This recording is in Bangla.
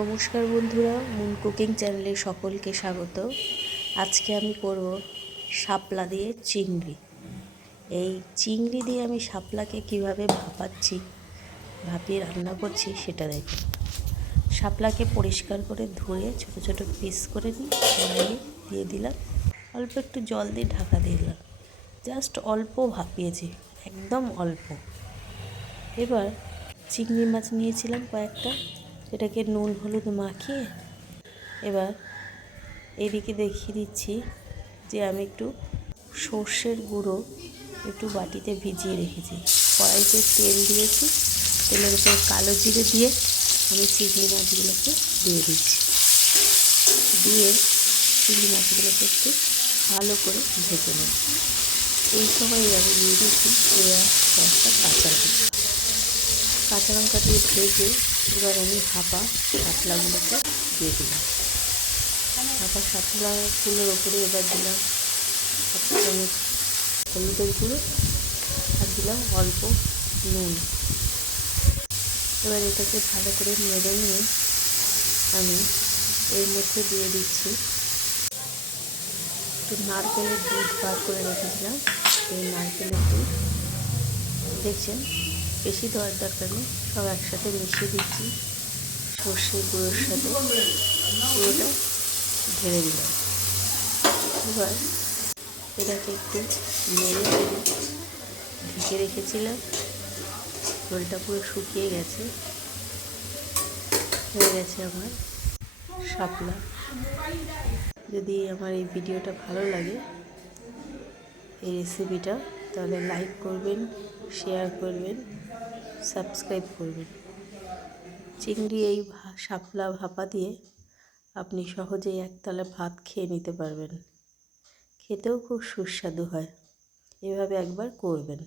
নমস্কার বন্ধুরা, মুন কুকিং চ্যানেলে সকলকে স্বাগত। আজকে আমি করব শাপলা দিয়ে চিংড়ি। এই চিংড়ি দিয়ে আমি শাপলাকে কিভাবে ভাপিয়ে রান্না করছি সেটা দেখুন। শাপলাকে পরিষ্কার করে ধুয়ে ছোট ছোট পিস করে দিয়ে দিলাম, অল্প একটু জল দিয়ে ঢাকা দিয়ে দিলাম। জাস্ট অল্প ভাপিয়েছি, একদম অল্প। এবার চিংড়ি মাছ নিয়েছিলাম কয়েকটা, এটাকে নুন হলুদ মাখিয়ে এবার এদিকে দেখিয়ে দিচ্ছি যে আমি একটু সর্ষের গুঁড়ো একটু বাটিতে ভিজিয়ে রেখেছি। কড়াইতে তেল দিয়েছি, তেলের উপর কালো জিরে দিয়ে আমি চিংড়ি মাছগুলোকে দিয়ে দিচ্ছি। দিয়ে চিংড়ি মাছগুলোকে একটু ভালো করে ভেজে নেব। এই সময় আমি দিয়ে দিচ্ছি পেঁয়াজ, কয়েকটা কাঁচা লঙ্কা দিয়ে ভেজে এবার আমি ভাপা শাপলাগুলোকে দিয়ে দিলাম। ভাপা শাপলাগুলোর ওপরে এবার দিলাম 1 চামচ হলুদের গুঁড়ো আর দিলাম অল্প নুন। এবার এটাকে ভালো করে নেড়ে নিয়ে আমি এর মধ্যে দিয়ে দিচ্ছি একটু নারকেলের দুধ বার করে রেখেছিলাম। এই নারকেলের দুধ দেখছেন, বেশি দেওয়ার দরকার নেই, সব একসাথে মিশিয়ে দিচ্ছি। সর্ষের গুঁড়োর সাথে পুরোটা ঢেলে দিলাম। এবার এটাকে একটু নেড়ে ঢেকে রেখেছিলাম। জলটা পুরো শুকিয়ে গেছে, হয়ে গেছে আমার শাপলা। যদি আমার এই ভিডিওটা ভালো লাগে, এই রেসিপিটা, তাহলে লাইক করবেন, শেয়ার করবেন, সাবস্ক্রাইব করবেন। চিংড়ি এই শাপলা ভাপা দিয়ে আপনি সহজেই একতলা ভাত খেয়ে নিতে পারবেন। খেতেও খুব সুস্বাদু হয়। এভাবে একবার করবেন।